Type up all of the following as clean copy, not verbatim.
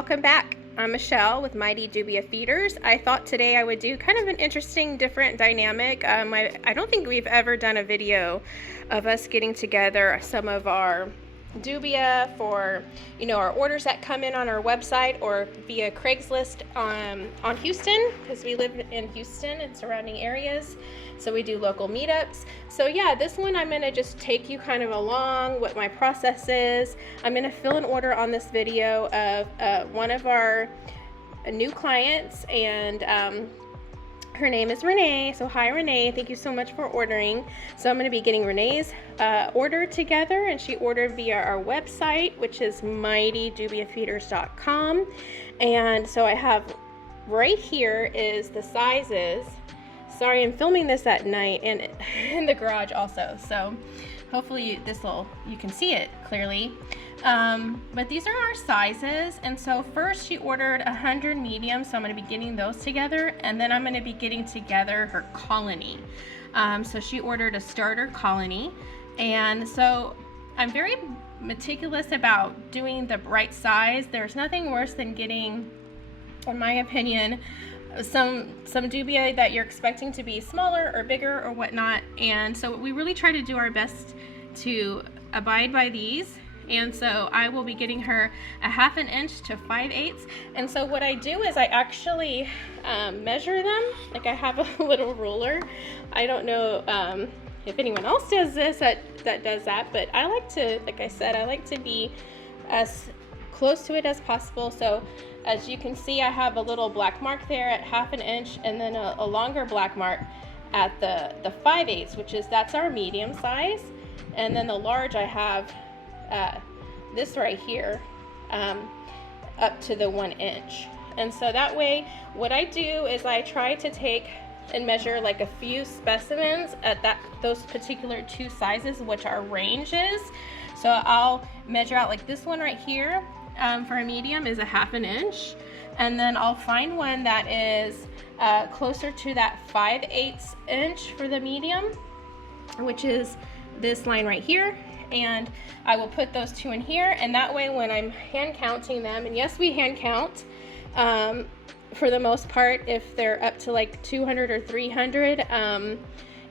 welcome back. I'm Michelle with Mighty Dubia Feeders. I thought today I would do kind of an interesting, different dynamic. I don't think we've ever done a video of us getting together some of our dubia for, our orders that come in on our website or via Craigslist on Houston, because we live in Houston and surrounding areas. So we do local meetups. So yeah, this one I'm gonna just take you kind of along what my process is. I'm gonna fill an order on this video of one of our new clients, and her name is Renee. So hi Renee, thank you so much for ordering. So I'm going to be getting Renee's order together, and she ordered via our website, which is Mightydubiafeeders.com. And so I have right here is the sizes. Sorry, I'm filming this at night and in the garage also, so hopefully you can see it clearly. But these are our sizes, and so first she ordered 100 mediums, so I'm going to be getting those together, and then I'm going to be getting together her colony. So she ordered a starter colony, and so I'm very meticulous about doing the right size. There's nothing worse than getting, in my opinion, some dubia that you're expecting to be smaller or bigger or whatnot, and so we really try to do our best to abide by these. And so I will be getting her a 1/2 inch to 5/8. And so what I do is I actually measure them. Like I have a little ruler. I don't know if anyone else does this that does that, but I like to, like I said, I like to be as close to it as possible. So as you can see, I have a little black mark there at 1/2 inch, and then a longer black mark at the 5/8, that's our medium size. And then the large, I have this right here up to the 1 inch. And so that way what I do is I try to take and measure like a few specimens at those particular two sizes, which our range is. So I'll measure out like this one right here for a medium is a 1/2 inch, and then I'll find one that is closer to that 5/8 inch for the medium, which is this line right here. And I will put those two in here, and that way when I'm hand counting them, and yes, we hand count for the most part if they're up to like 200 or 300.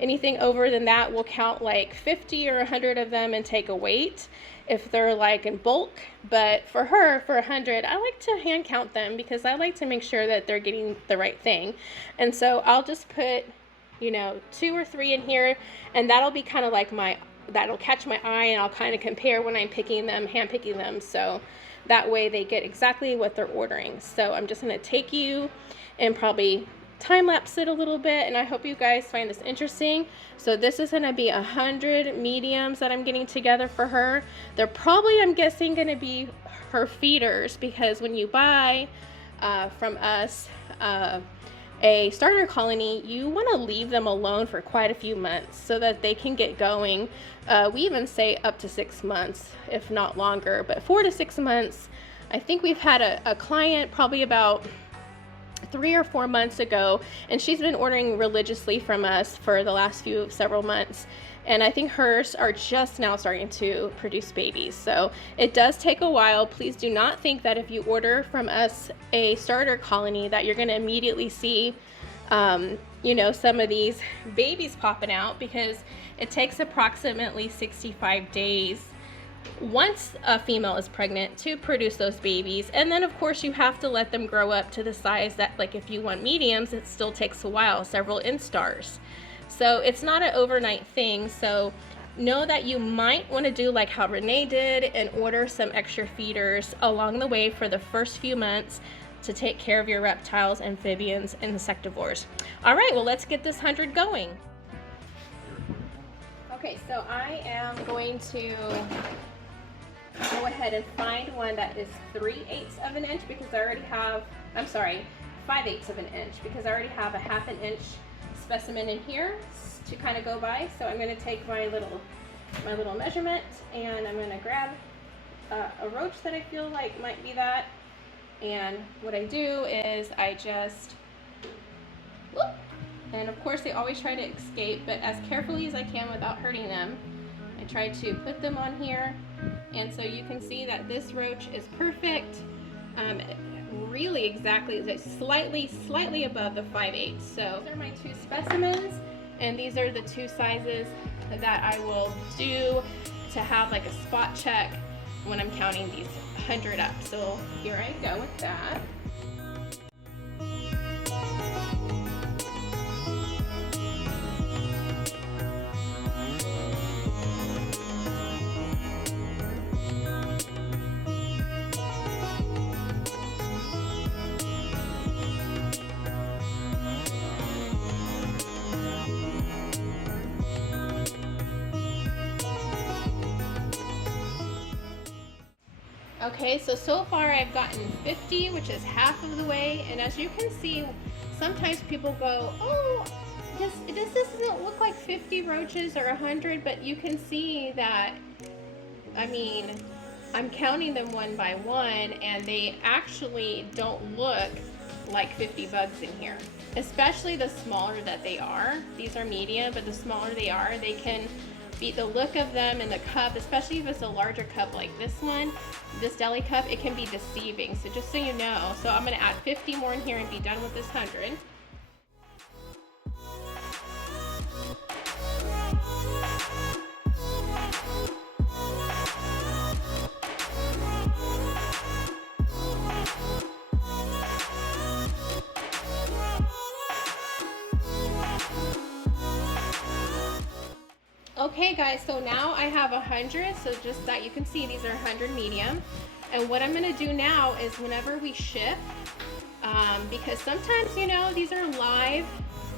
Anything over than that, we'll count like 50 or 100 of them and take a weight if they're like in bulk. But for her, for 100, I like to hand count them because I like to make sure that they're getting the right thing. And so I'll just put 2 or 3 in here, and that'll be kind of like that'll catch my eye, and I'll kind of compare when I'm hand picking them, so that way they get exactly what they're ordering. So I'm just going to take you and probably time lapse it a little bit, and I hope you guys find this interesting. So this is going to be 100 mediums that I'm getting together for her. They're probably, I'm guessing, going to be her feeders, because when you buy from us a starter colony, you want to leave them alone for quite a few months so that they can get going. We even say up to 6 months, if not longer, but 4 to 6 months. I think we've had a client probably about 3 or 4 months ago, and she's been ordering religiously from us for the last several months, and I think hers are just now starting to produce babies. So it does take a while. Please do not think that if you order from us a starter colony that you're going to immediately see some of these babies popping out, because it takes approximately 65 days once a female is pregnant to produce those babies. And then of course you have to let them grow up to the size that, like if you want mediums, it still takes a while, several instars. So it's not an overnight thing. So know that you might want to do like how Renee did and order some extra feeders along the way for the first few months to take care of your reptiles, amphibians, and insectivores. All right, well, let's get this 100 going. Okay, so I am going to go ahead and find one that is 3/8 of an inch, because I already have, 5/8 of an inch, because I already have a 1/2 inch specimen in here to kind of go by. So I'm going to take my little measurement, and I'm going to grab a roach that I feel like might be that. And what I do is I just whoop, and of course they always try to escape, but as carefully as I can without hurting them, I try to put them on here. And so you can see that this roach is perfect. really exactly, slightly above the 5/8. So these are my two specimens, and these are the two sizes that I will do to have like a spot check when I'm counting these 100 up. So here I go with that. Okay, so far I've gotten 50, which is half of the way, and as you can see, sometimes people go, oh, this doesn't look like 50 roaches or 100, but you can see that, I mean, I'm counting them one by one, and they actually don't look like 50 bugs in here, especially the smaller that they are. These are medium, but the smaller they are, they can be, the look of them in the cup, especially if it's a larger cup like this one, this deli cup, it can be deceiving. So just so you know, so I'm gonna add 50 more in here and be done with this 100. Okay guys, so now I have 100, so just that you can see these are 100 medium. And what I'm gonna do now is whenever we ship, because sometimes, you know, these are live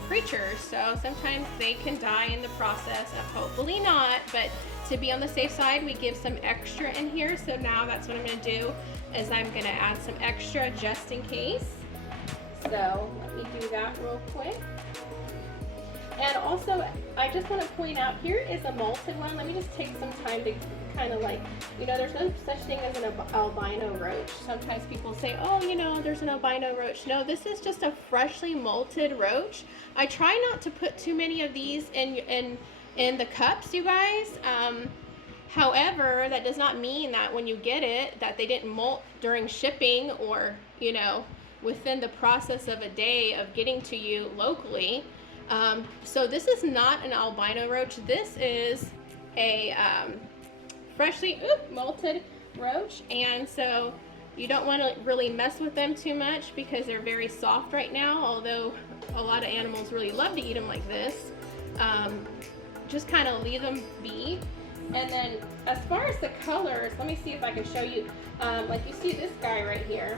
creatures, so sometimes they can die in the process, hopefully not, but to be on the safe side, we give some extra in here. So now that's what I'm gonna do, is I'm gonna add some extra just in case. So let me do that real quick. And also, I just want to point out, here is a molted one. Let me just take some time to kind of like, you know, there's no such thing as an albino roach. Sometimes people say, oh, you know, there's an albino roach. No, this is just a freshly molted roach. I try not to put too many of these in the cups, you guys. However, that does not mean that when you get it, that they didn't molt during shipping or, you know, within the process of a day of getting to you locally. So this is not an albino roach. This is a freshly molted roach, and so you don't want to really mess with them too much because they're very soft right now, although a lot of animals really love to eat them like this. Just kind of leave them be. And then as far as the colors, let me see if I can show you. Like you see this guy right here.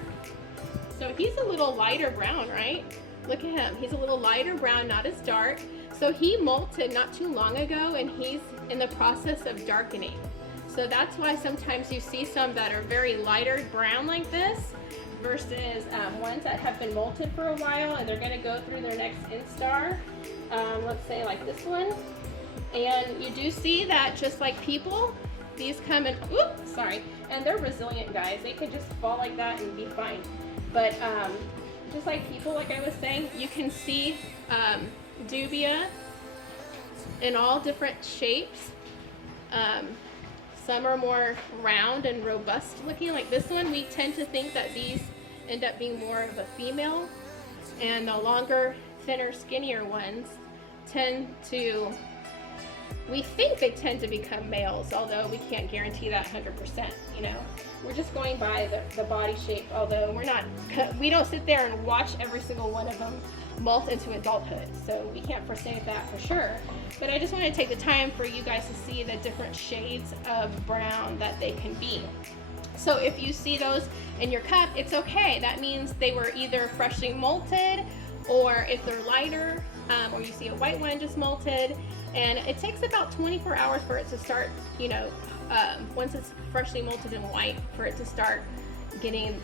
So he's a little lighter brown, right? Look at him, he's a little lighter brown, not as dark. So he molted not too long ago, and he's in the process of darkening. So that's why sometimes you see some that are very lighter brown like this versus ones that have been molted for a while and they're gonna go through their next instar. Let's say like this one. And you do see that just like people, these come in, and they're resilient, guys. They could just fall like that and be fine. But just like people, like I was saying, you can see dubia in all different shapes. Some are more round and robust looking, like this one. We tend to think that these end up being more of a female, and the longer, thinner, skinnier ones we think they tend to become males, although we can't guarantee that 100%, you know. We're just going by the body shape, although we don't sit there and watch every single one of them molt into adulthood, so we can't foresee that for sure. But I just want to take the time for you guys to see the different shades of brown that they can be. So if you see those in your cup, it's okay. That means they were either freshly molted, or if they're lighter, or you see a white one just molted. And it takes about 24 hours for it to start, you know, once it's freshly molted and white, for it to start getting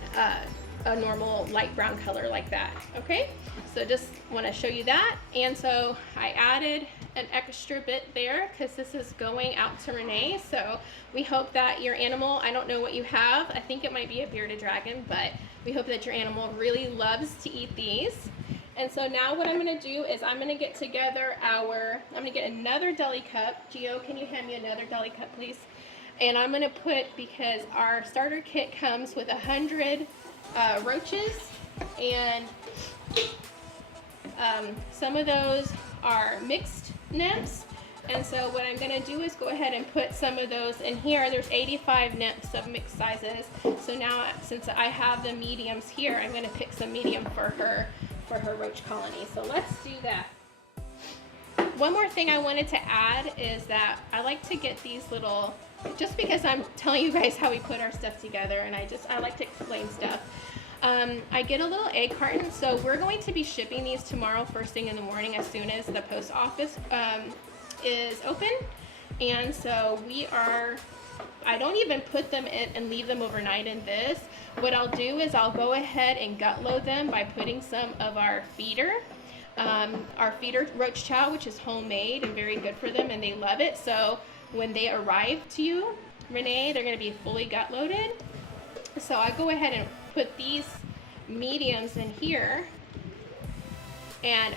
a normal light brown color like that. Okay, so just want to show you that. And so I added an extra bit there because this is going out to Renee. So we hope that your animal, I don't know what you have, I think it might be a bearded dragon, but we hope that your animal really loves to eat these. And so now what I'm going to do is I'm going to get together I'm going to get another deli cup. Gio, can you hand me another deli cup, please? And I'm going to put, because our starter kit comes with 100 roaches, and some of those are mixed nymphs. And so what I'm going to do is go ahead and put some of those in here. There's 85 nymphs of mixed sizes. So now, since I have the mediums here, I'm going to pick some medium for her roach colony. So let's do that. One more thing I wanted to add is that I like to get these little, just because I'm telling you guys how we put our stuff together, and I like to explain stuff. I get a little egg carton. So we're going to be shipping these tomorrow first thing in the morning as soon as the post office is open. And so I don't even put them in and leave them overnight in this. What I'll do is I'll go ahead and gut load them by putting some of our feeder roach chow, which is homemade and very good for them, and they love it. So when they arrive to you, Renee, they're going to be fully gut loaded. So I go ahead and put these mediums in here, and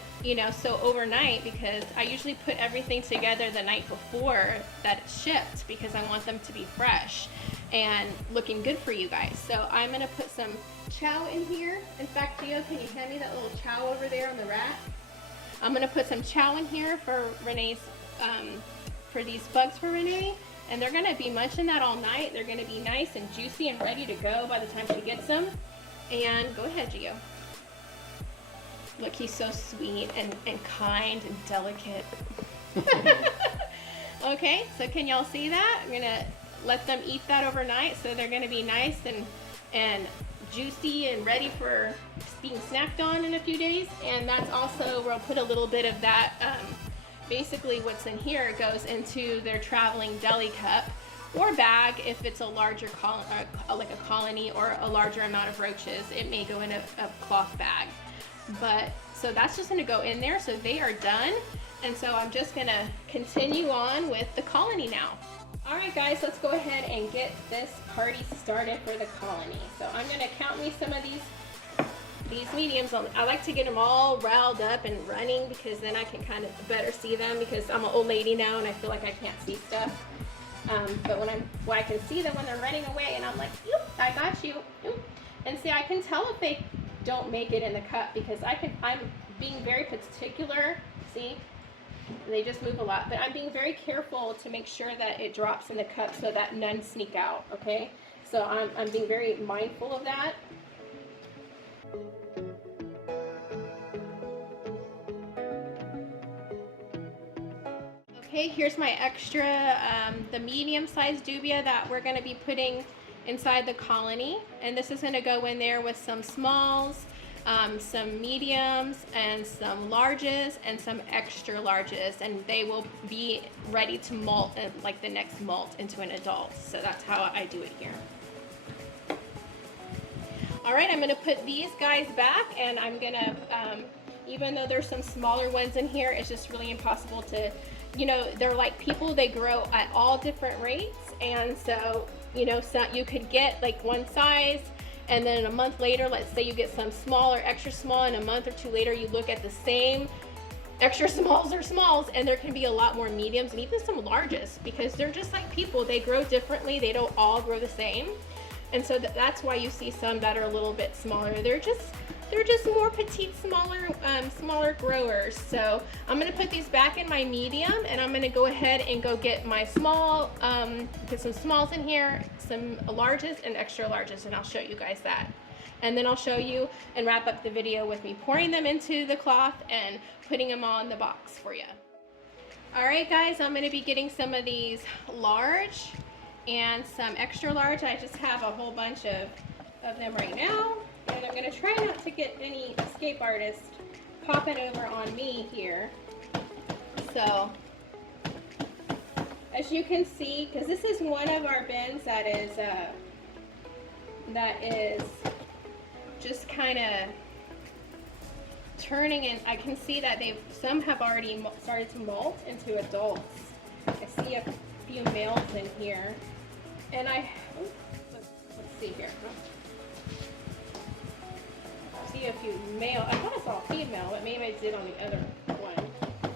so overnight, because I usually put everything together the night before that it's shipped, because I want them to be fresh and looking good for you guys. So I'm going to put some chow in here. In fact, Theo, can you hand me that little chow over there on the rack? I'm going to put some chow in here for Renee's, for these bugs for Renee, and they're going to be munching that all night. They're going to be nice and juicy and ready to go by the time she gets them. And go ahead, Gio. Look, he's so sweet and kind and delicate. Okay, so can y'all see that? I'm gonna let them eat that overnight, so they're gonna be nice and juicy and ready for being snacked on in a few days. And that's also where I'll put a little bit of that. Basically, what's in here goes into their traveling deli cup or bag. If it's a larger like a colony or a larger amount of roaches, it may go in a cloth bag. But so that's just going to go in there. So they are done, and so I'm just going to continue on with the colony now. All right, guys, let's go ahead and get this party started for the colony. So I'm going to count me some of these mediums. I like to get them all riled up and running, because then I can kind of better see them, because I'm an old lady now and I feel like I can't see stuff. But when I can see them when they're running away, and I'm like, "Yoop, I got you." Yoop. And see, I can tell if they don't make it in the cup, because I'm being very particular. See, they just move a lot, but I'm being very careful to make sure that it drops in the cup so that none sneak out. Okay, so I'm being very mindful of that. Okay, here's my extra, the medium-sized dubia that we're going to be putting inside the colony, and this is going to go in there with some smalls, some mediums, and some larges, and some extra larges, and they will be ready to molt, like the next molt into an adult. So that's how I do it here. All right, I'm going to put these guys back, and I'm going to, even though there's some smaller ones in here, it's just really impossible to, they're like people, they grow at all different rates, and so so you could get like one size, and then a month later, let's say you get some small or extra small, and a month or two later you look at the same extra smalls or smalls, and there can be a lot more mediums and even some larges, because they're just like people, they grow differently, they don't all grow the same. And so that's why you see some that are a little bit smaller. They're just more petite, smaller growers. So I'm gonna put these back in my medium, and I'm gonna go ahead and go get my small, get some smalls in here, some larges and extra larges, and I'll show you guys that. And then I'll show you and wrap up the video with me pouring them into the cloth and putting them on the box for you. All right, guys, I'm gonna be getting some of these large and some extra large. I just have a whole bunch of them right now, and I'm going to try not to get any escape artists popping over on me here. So as you can see, because this is one of our bins that is just kind of turning, and I can see that some have already started to molt into adults. I see a few males in here, and let's see here. I see a few male. I thought I saw a female, but maybe I did on the other one.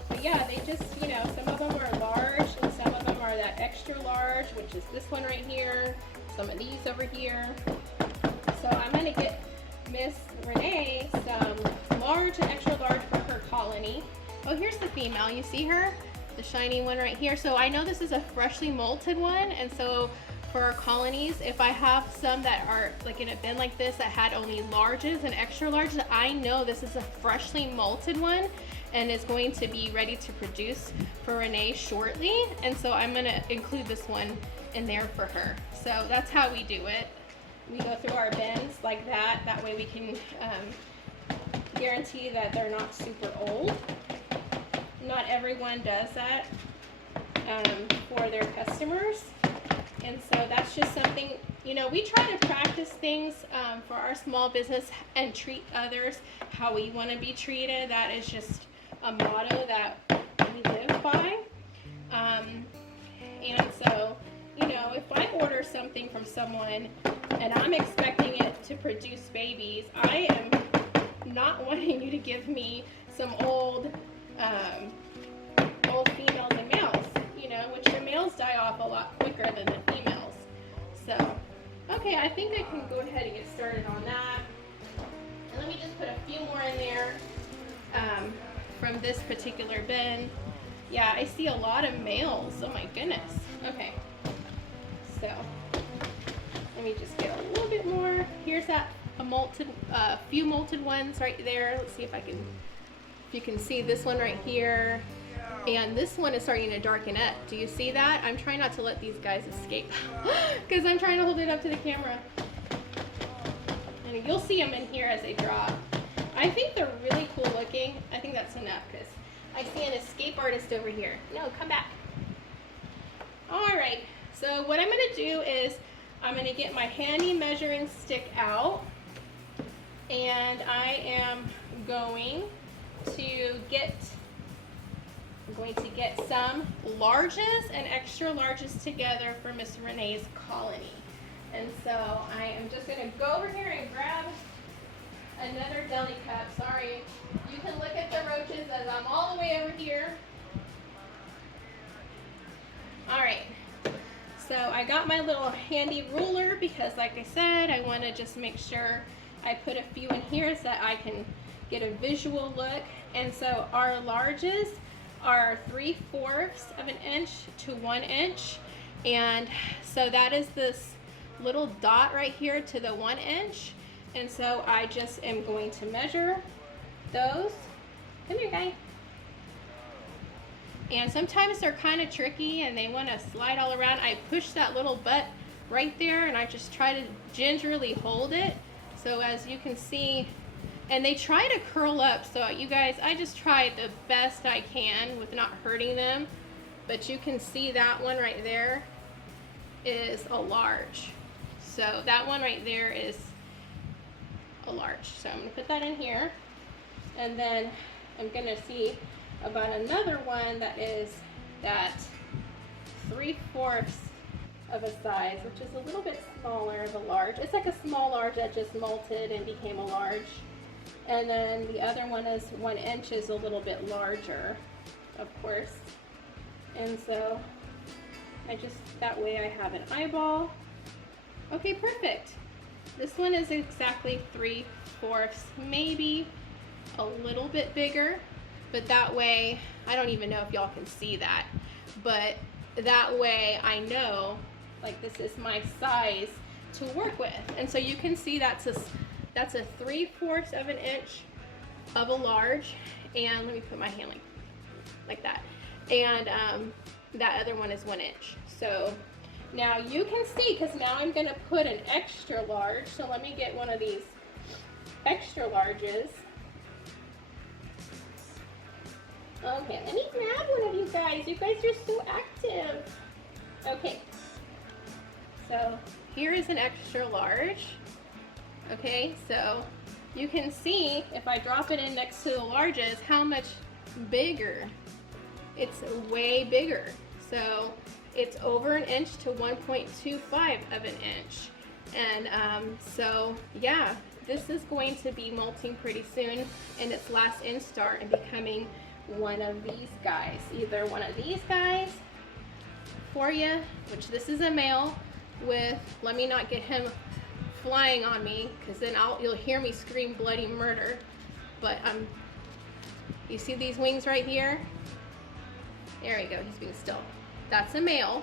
But yeah, they just, some of them are large, and some of them are that extra large, which is this one right here. Some of these over here. so I'm gonna get Miss Renee some large and extra large for her colony. Oh, here's the female. You see her? The shiny one right here. So I know this is a freshly molted one, and so for our colonies, if I have some that are like in a bin like this that had only larges and extra larges, I know this is a freshly molted one and is going to be ready to produce for Renee shortly. And so I'm gonna include this one in there for her. So that's how we do it. We go through our bins like that. That way we can guarantee that they're not super old. Not everyone does that for their customers. And so that's just something, you know, we try to practice things for our small business and treat others how we want to be treated. That is just a motto that we live by. And so, you know, if I order something from someone and I'm expecting it to produce babies, I am not wanting you to give me some old females and males, you know, which the males die off a lot quicker than the females. So, okay, I think I can go ahead and get started on that. And let me just put a few more in there from this particular bin. Yeah, I see a lot of males. Oh my goodness. Okay, so let me just get a little bit more. Here's that a few molted ones right there. Let's see if you can see this one right here. And this one is starting to darken up. Do you see that? I'm trying not to let these guys escape because I'm trying to hold it up to the camera. And you'll see them in here as they drop. I think they're really cool looking. I think that's enough because I see an escape artist over here. No, come back. All right, so what I'm gonna do is I'm gonna get my handy measuring stick out, and I am going to get some larges and extra larges together for Miss Renee's colony. And so I am just going to go over here and grab another deli cup. Sorry, you can look at the roaches as I'm all the way over here. All right, so I got my little handy ruler because, like I said, I want to just make sure I put a few in here so that I can get a visual look. And so our larges are 3/4 of an inch to 1 inch, and so that is this little dot right here to the 1 inch. And so I just am going to measure those. Come here, guy. And sometimes they're kind of tricky and they want to slide all around. I push that little butt right there and I just try to gingerly hold it. So as you can see, and they try to curl up, so you guys, I just try the best I can with not hurting them. But you can see that one right there is a large. So that one right there is a large. So I'm gonna put that in here. And then I'm gonna see about another one that is that 3/4 of a size, which is a little bit smaller of a large. It's like a small large that just molted and became a large. And then the other one is 1 inch, is a little bit larger, of course. And so I just, that way I have an eyeball. Okay, perfect. This one is exactly 3/4, maybe a little bit bigger, but that way, I don't even know if y'all can see that, but that way I know, like, this is my size to work with. And so you can see that's a 3/4 of an inch of a large, and let me put my hand like that, and that other one is 1 inch. So now you can see, because now I'm going to put an extra large, so let me get one of these extra larges. Okay, let me grab one of you guys. You guys are so active. Okay, so here is an extra large. Okay, so you can see if I drop it in next to the larges how much bigger. It's way bigger. So it's over an inch to 1.25 of an inch. And so yeah, this is going to be molting pretty soon in its last instar and becoming one of these guys. Either one of these guys for you, which this is a male with, let me not get him flying on me, because then you'll hear me scream bloody murder. But you see these wings right here? There we go, he's being still. That's a male,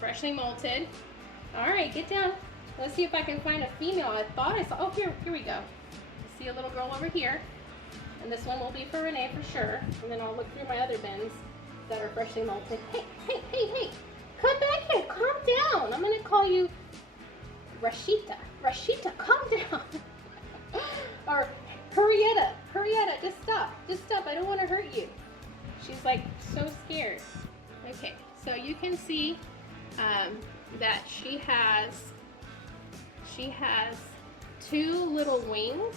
freshly molted. All right, get down. Let's see if I can find a female. I thought I saw, oh, here we go. I see a little girl over here. And this one will be for Renee for sure. And then I'll look through my other bins that are freshly molted. Hey, come back here, calm down. I'm gonna call you Rashita. Rashita, calm down. Or Hurrietta, just stop, I don't wanna hurt you. She's like so scared. Okay, so you can see that she has two little wings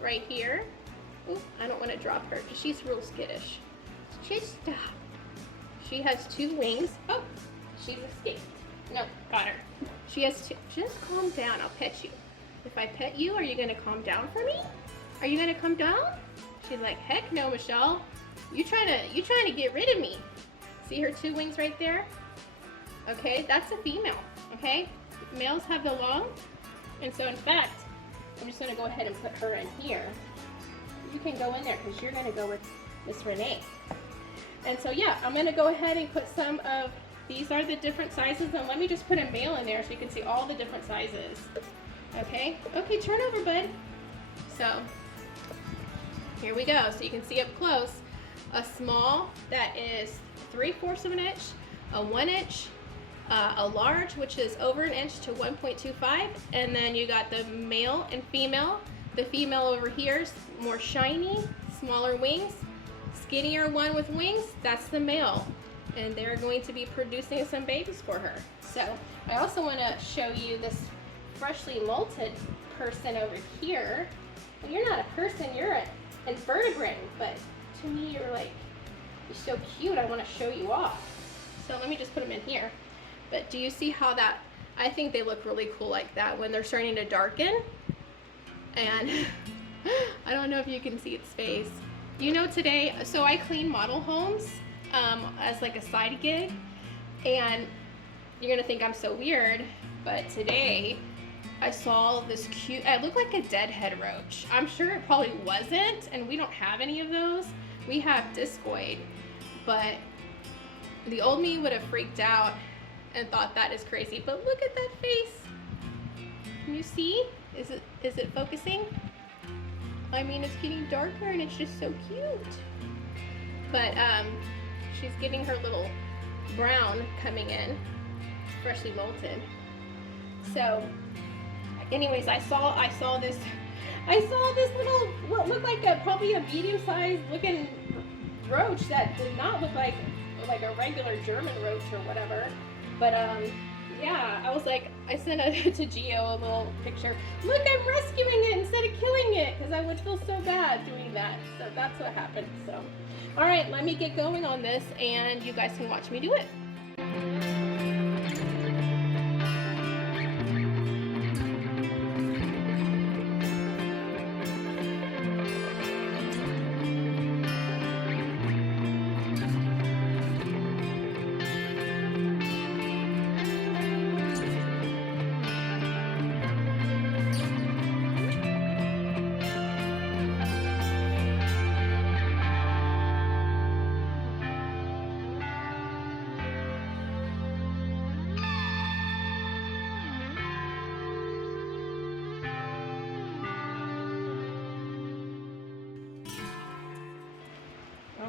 right here. Ooh, I don't want to drop her because she's real skittish. Just stop. She has two wings. Oh, she's escaped. No, got her. She has two. Just calm down. I'll pet you. If I pet you, are you going to calm down for me? Are you going to come down? She's like, heck no, Michelle. You trying to get rid of me. See her two wings right there? Okay, that's a female. Okay, males have the long. And so in fact, I'm just going to go ahead and put her in here. You can go in there because you're going to go with Miss Renee. And so yeah, I'm going to go ahead and put some of, these are the different sizes, and let me just put a male in there so you can see all the different sizes. Okay, turn over, bud. So here we go. So you can see up close, a small that is 3/4 of an inch, a 1 inch, a large, which is over an inch to 1.25, and then you got the male and female. The female over here is more shiny, smaller wings. Skinnier one with wings, that's the male. And they're going to be producing some babies for her. So I also want to show you this freshly molted person over here. Well, you're not a person, you're an invertebrate, but to me you're so cute, I want to show you off. So let me just put them in here. But do you see how that, I think they look really cool like that when they're starting to darken. And I don't know if you can see its face. You know, today, so I clean model homes as like a side gig, and you're gonna think I'm so weird, but today I saw this cute, it looked like a deadhead roach. I'm sure it probably wasn't, and we don't have any of those. We have Discoid, but the old me would have freaked out and thought that is crazy. But look at that face. Can you see? Is it focusing? I mean, it's getting darker and it's just so cute. But she's getting her little brown coming in, freshly molted. So anyways, I saw this little, what looked like probably a medium-sized looking roach that did not look like a regular German roach or whatever. But yeah, I was like, I sent to Gio a little picture. Look, I'm rescuing it instead of killing it, because I would feel so bad doing that. So that's what happened. So, all right, let me get going on this, and you guys can watch me do it.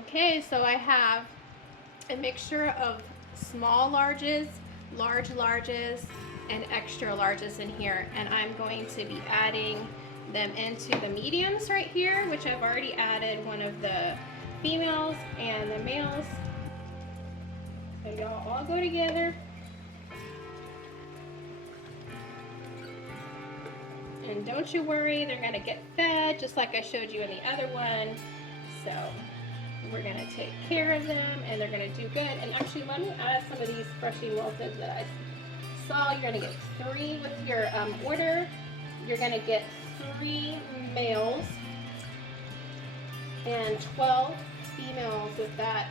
Okay, so I have a mixture of small larges, large larges, and extra larges in here, and I'm going to be adding them into the mediums right here, which I've already added one of the females and the males. So y'all all go together. And don't you worry, they're gonna get fed just like I showed you in the other one. So we're gonna take care of them and they're gonna do good. And actually, let me add some of these freshly molted that I saw. You're gonna get 3 with your order. You're gonna get 3 males and 12 females with that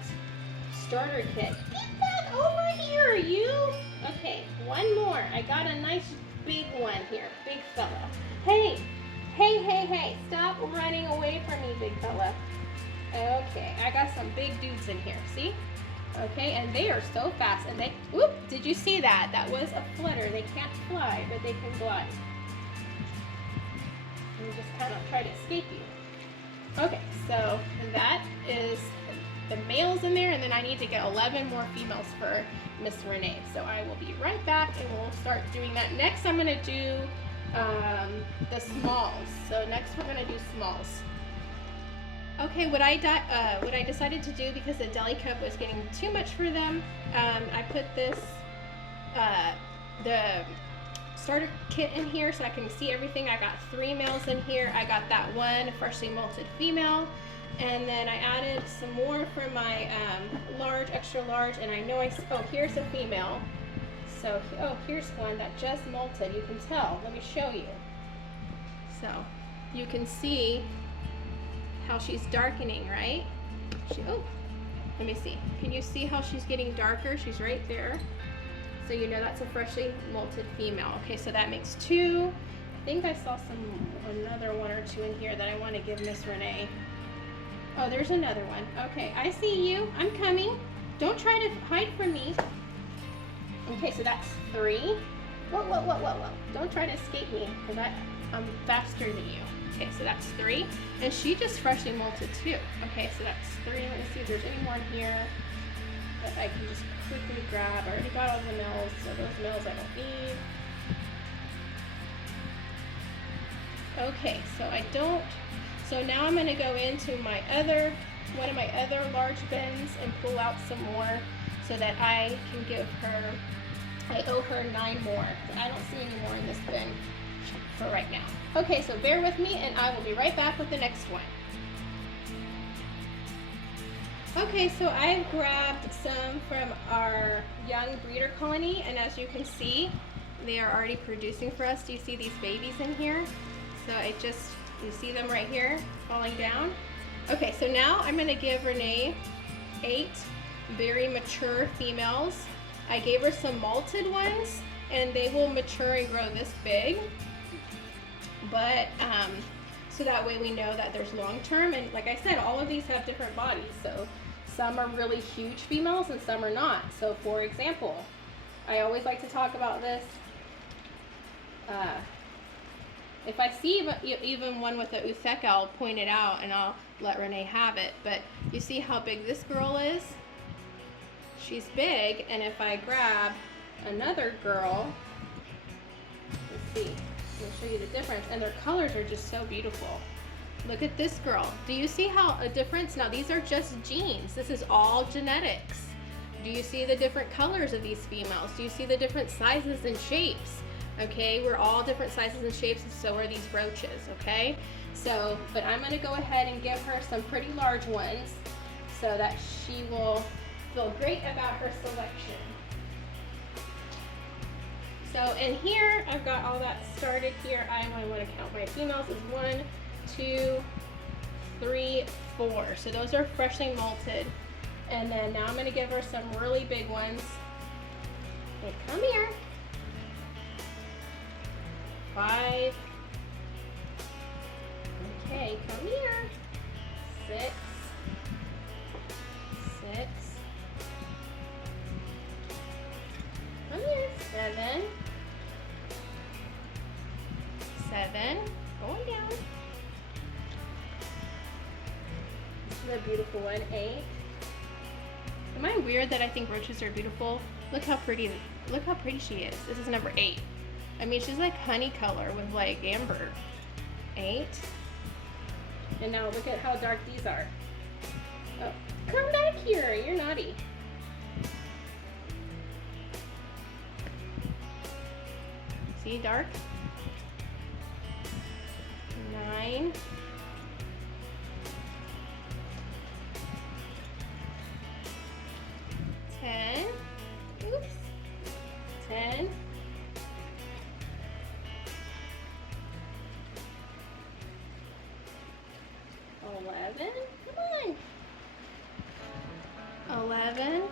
starter kit. Get that over here, you! Okay, one more. I got a nice big one here, big big fella. Hey, hey, hey, hey, stop running away from me, big fella. Okay, I got some big dudes in here, see? Okay, and they are so fast, and they, whoop, did you see that? That was a flutter. They can't fly, but they can glide. And just kind of try to escape you. Okay, so that is the males in there, and then I need to get 11 more females for Miss Renee. So I will be right back, and we'll start doing that. Next, I'm gonna do the smalls. So next, we're gonna do smalls. Okay, what I decided to do, because the deli cup was getting too much for them, I put this the starter kit in here so I can see everything. I got 3 males in here. I got that one freshly molted female, and then I added some more for my large, extra large, and I know oh, here's a female. So, oh, here's one that just molted. You can tell. Let me show you. So, you can see how she's darkening, right? Oh, let me see. Can you see how she's getting darker? She's right there. So you know that's a freshly molted female. Okay, so that makes 2. I think I saw another 1 or 2 in here that I want to give Miss Renee. Oh, there's another one. Okay, I see you. I'm coming. Don't try to hide from me. Okay, so that's 3. Whoa. Don't try to escape me, because I'm faster than you. Okay, so that's 3. And she just freshly molted too. Okay, so that's 3. Let me see if there's any more in here that I can just quickly grab. I already got all the males, so those males I don't need. Okay, so now I'm gonna go into one of my other large bins and pull out some more so that I can give her, I owe her 9 more. So I don't see any more in this bin for right now. Okay, so bear with me and I will be right back with the next one. Okay, so I've grabbed some from our young breeder colony, and as you can see, they are already producing for us. Do you see these babies in here? So you see them right here falling down? Okay, so now I'm gonna give Renee 8 very mature females. I gave her some malted ones, and they will mature and grow this big. But so that way we know that there's long term, and like I said, all of these have different bodies. So some are really huge females and some are not. So for example, I always like to talk about this. If I see even one with a utheka, I'll point it out and I'll let Renee have it. But you see how big this girl is? She's big, and if I grab another girl, let's see. I'll show you the difference, and their colors are just so beautiful. Look at this girl. Do you see how a difference? Now these are just genes. This is all genetics. Do you see the different colors of these females? Do you see the different sizes and shapes? Okay, we're all different sizes and shapes, and so are these roaches, okay? So, but I'm gonna go ahead and give her some pretty large ones so that she will feel great about her selection. So in here, I've got all that started here. I want to count my females as 1, 2, 3, 4. So those are freshly molted. And then now I'm going to give her some really big ones. Okay, come here. 5. Okay, come here. 6. 6. Come here. 7. 7. Going down. This is a beautiful one. 8. Am I weird that I think roaches are beautiful? Look how pretty she is. This is number 8. I mean, she's like honey color with like amber. 8. And now look at how dark these are. Oh, come back here. You're naughty. See, dark. 9. 10. Oops. 10. 11. Come on. 11.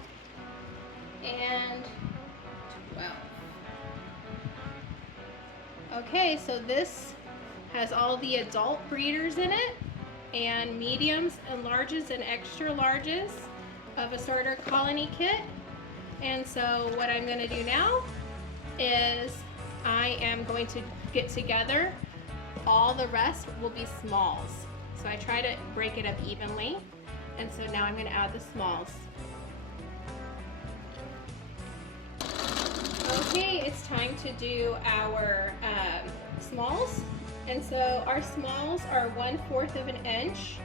And 12. Okay, so this has all the adult breeders in it, and mediums and larges and extra larges of a starter colony kit. And so what I'm going to do now is I am going to get together, all the rest will be smalls. So I try to break it up evenly, and so now I'm going to add the smalls. Okay, it's time to do our smalls. And so our smalls are 1/4 of an inch,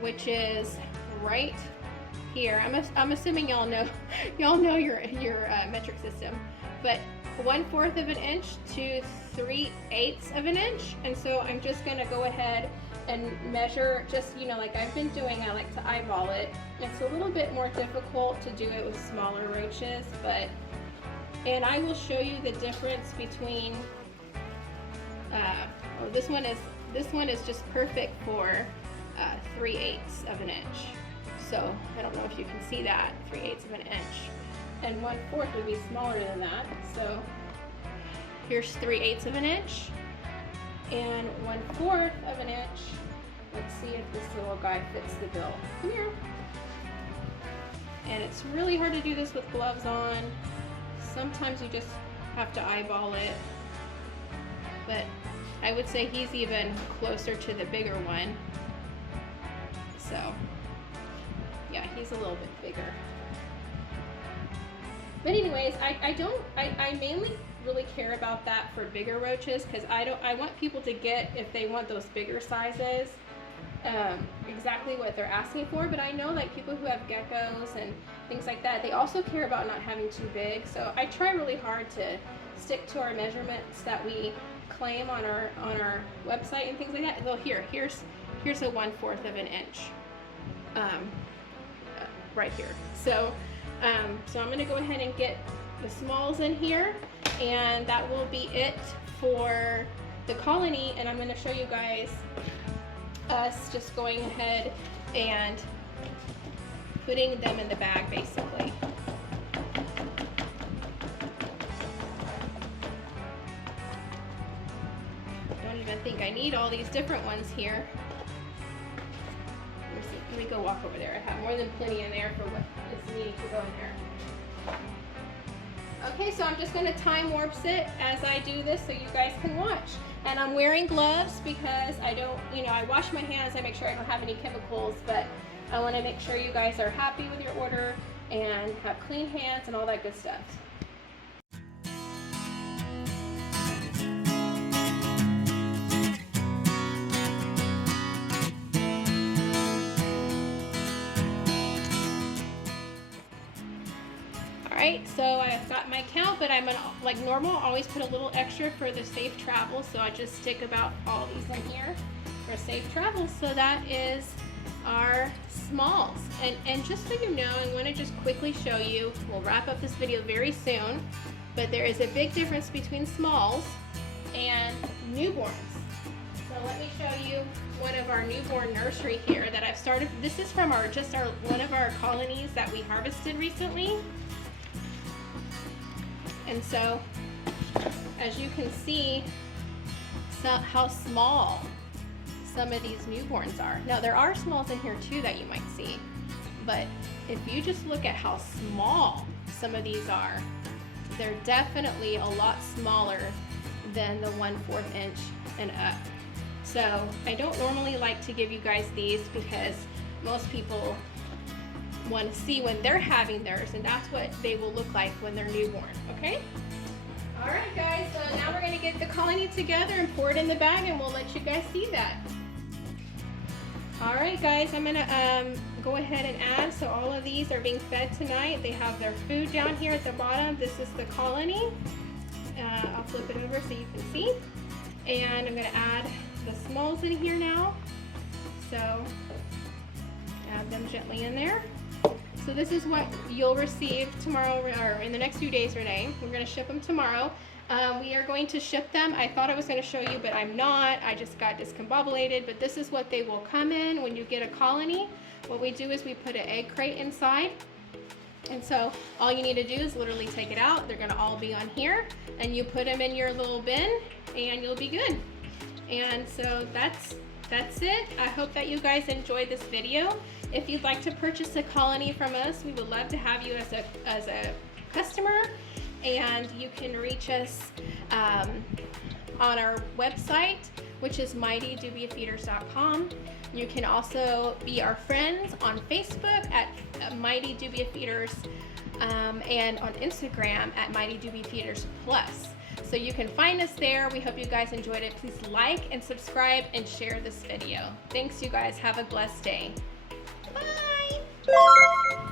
which is right here. I'm assuming y'all know your metric system, but 1/4 of an inch to 3/8 of an inch. And so I'm just gonna go ahead and measure, just, you know, like I've been doing. I like to eyeball it. It's a little bit more difficult to do it with smaller roaches, and I will show you the difference between this one is just perfect for 3/8 of an inch. So I don't know if you can see that, 3/8 of an inch, and 1/4 would be smaller than that. So here's 3/8 of an inch and 1/4 of an inch. Let's see if this little guy fits the bill. Come here. And it's really hard to do this with gloves on. Sometimes you just have to eyeball it, but I would say he's even closer to the bigger one. So yeah, he's a little bit bigger. But anyways, I mainly really care about that for bigger roaches, because I want people to get, if they want those bigger sizes, exactly what they're asking for. But I know like people who have geckos and things like that, they also care about not having too big. So I try really hard to stick to our measurements that we claim on our website and things like that. Well, here's a 1/4 of an inch, right here. So so I'm going to go ahead and get the smalls in here, and that will be it for the colony. And I'm going to show you guys us just going ahead and putting them in the bag, basically. I don't even think I need all these different ones here. Let me go walk over there. I have more than plenty in there for what is needed to go in there. Okay, so I'm just going to time warps it as I do this so you guys can watch. And I'm wearing gloves because I don't, I wash my hands. I make sure I don't have any chemicals, but I want to make sure you guys are happy with your order and have clean hands and all that good stuff. Alright, so I've got my count, but I'm gonna, like normal, always put a little extra for the safe travel. So I just stick about all these in here for safe travel. So that is our smalls. And just so you know, I want to just quickly show you, we'll wrap up this video very soon, but there is a big difference between smalls and newborns. So let me show you one of our newborn nursery here that I've started. This is from one of our colonies that we harvested recently. And so, as you can see, how small some of these newborns are. Now, there are smalls in here too that you might see, but if you just look at how small some of these are, they're definitely a lot smaller than the 1/4 inch and up. So I don't normally like to give you guys these because most people want to see when they're having theirs, and that's what they will look like when they're newborn. Okay? All right, guys, so now we're going to get the colony together and pour it in the bag, and we'll let you guys see that. All right, guys, I'm going to go ahead and add. So all of these are being fed tonight. They have their food down here at the bottom. This is the colony. I'll flip it over so you can see. And I'm going to add the smalls in here now. So add them gently in there. So this is what you'll receive tomorrow, or in the next few days, Renee. We're going to ship them tomorrow. We are going to ship them. I thought I was going to show you, but I'm not. I just got discombobulated. But this is what they will come in when you get a colony. What we do is we put an egg crate inside. And so all you need to do is literally take it out. They're going to all be on here. And you put them in your little bin. and you'll be good. And so that's it. I hope that you guys enjoyed this video. If you'd like to purchase a colony from us, we would love to have you as a customer, and you can reach us on our website, which is mightydubiafeeders.com. You can also be our friends on Facebook at Mighty Dubia Feeders, and on Instagram at Mighty Dubia Feeders Plus. So you can find us there. We hope you guys enjoyed it. Please like and subscribe and share this video. Thanks, you guys. Have a blessed day. Bye.